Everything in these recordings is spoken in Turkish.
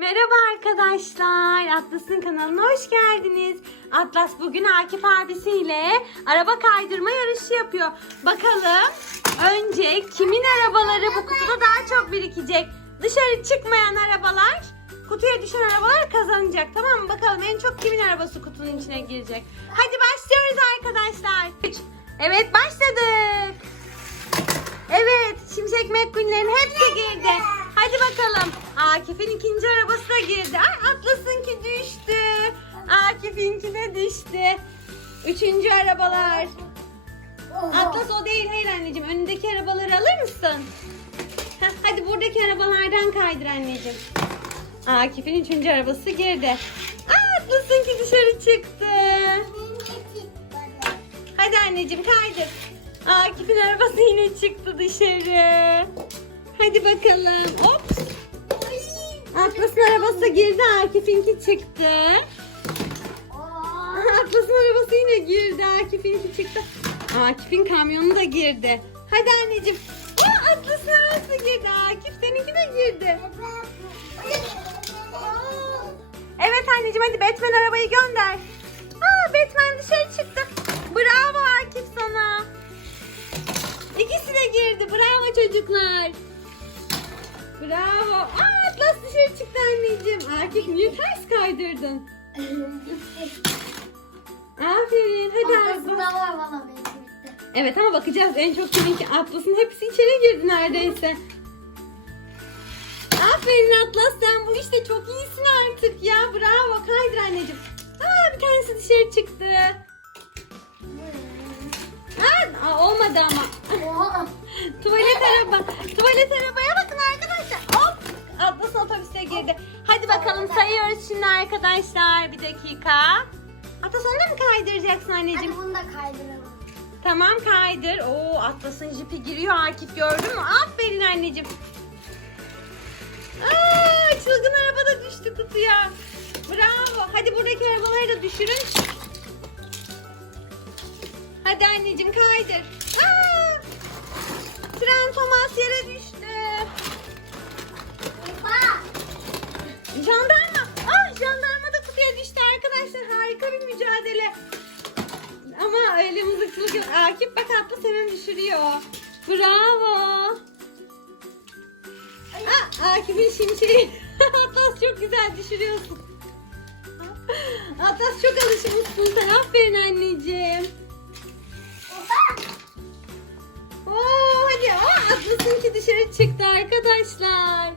Merhaba arkadaşlar. Atlas'ın kanalına hoş geldiniz. Atlas bugün Akif abisiyle araba kaydırma yarışı yapıyor. Bakalım önce kimin arabaları bu kutuda daha çok birikecek? Dışarı çıkmayan arabalar, kutuya düşen arabalar kazanacak. Tamam mı? Bakalım en çok kimin arabası kutunun içine girecek? Hadi başlıyoruz arkadaşlar. Evet başladık. Evet, Şimşek McQueen'lerin hepsi girdi. Hadi bakalım. Akif'in ikinci arabası da girdi. Ay Atlas'ınki düştü. Akif'inki de düştü. Üçüncü arabalar. Atlas o değil. Hayır anneciğim. Önündeki arabaları alır mısın? Heh, hadi buradaki arabalardan kaydır anneciğim. Akif'in üçüncü arabası girdi. Aa, Atlas'ınki dışarı çıktı. Hadi anneciğim kaydır. Akif'in arabası yine çıktı dışarı. Hadi bakalım. Ops. Atlas'ın arabası girdi. Akif'inki çıktı. Atlas'ın arabası yine girdi. Akif'inki çıktı. Akif'in kamyonu da girdi. Hadi anneciğim. Aa, Atlas'ın arabası girdi. Akif seninki de girdi. Evet anneciğim hadi Batman arabayı gönder. Aa Batman dışarı çıktı. Bravo Akif sana. İkisi de girdi. Bravo çocuklar. Bravo. Aa Atlas dışarı çıktı anneciğim. Akif niye ters kaydırdın? Aferin. Hadi Atlas. Evet ama bakacağız en çok kiminki Atlas'ın hepsi içeri girdi neredeyse. Aferin Atlas sen bu işte çok iyisin artık ya. Bravo kaydır anneciğim. Aa bir tanesi dışarı çıktı. Aa, aa, olmadı ama. Tuvalet araba. Tuvalet arabaya bakın arkadaşlar. Bir dakika. Atlas onu da mı kaydıracaksın anneciğim? Hadi bunu da kaydıralım. Tamam kaydır. Oo Atlas'ın jipi giriyor Akif gördün mü? Aferin anneciğim. Aa, çılgın araba da düştü kutuya. Bravo. Hadi buradaki arabaları da düşürün. Hadi anneciğim kaydır. Aa, Tren Thomas yere düştü. Bak. Jandarma. Harika bir mücadele. Ama öyle mızıkçılık yok. Akif bak Atlas hemen düşürüyor. Bravo. Ah, Akif'in şimşeği. Atlas çok güzel düşürüyorsun. Atlas çok alışmışsın sen. Aferin anneciğim. Oo, hadi. Aa, Atlas'ınki dışarı çıktı arkadaşlar.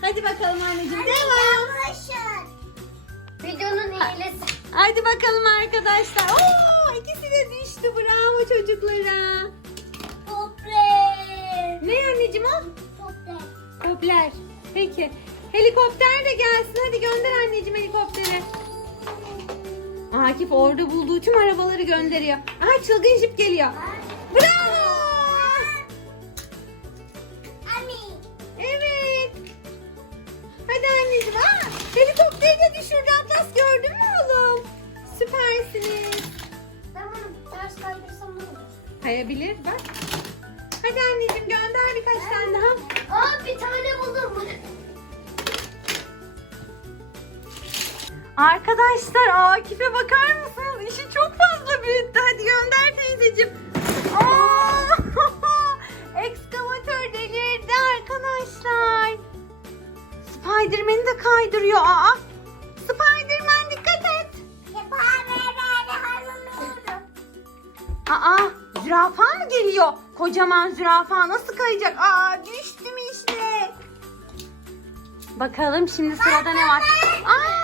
Hadi bakalım anneciğim. Devam. Videonun hilesi. Hadi bakalım arkadaşlar. Oo, ikisi de düştü. Bravo çocuklara. Toprak. Ne anneciğim o? Toprak. Kopler. Peki. Helikopter de gelsin. Hadi gönder anneciğim helikopteri. Akif orada bulduğu tüm arabaları gönderiyor. Aha çılgın jip geliyor. Bravo. Helikopteri de düşürdü Atlas gördün mü oğlum? Süpersiniz. Ben bunu ters kaydırsam ne olur? Kayabilir bak. Hadi anneciğim gönder birkaç tane daha. Aa bir tane buldum. Arkadaşlar Akif'e bakar mısınız? İşi çok fazla büyüttü. Hadi gönder teyzeciğim. Aa! Ekskavatör delirdi arkadaşlar. Spiderman'i de kaydırıyor. Aa! Zürafa mı geliyor? Kocaman zürafa nasıl kayacak? Aa, düştüm işte. Bakalım şimdi sırada ne var? Aa,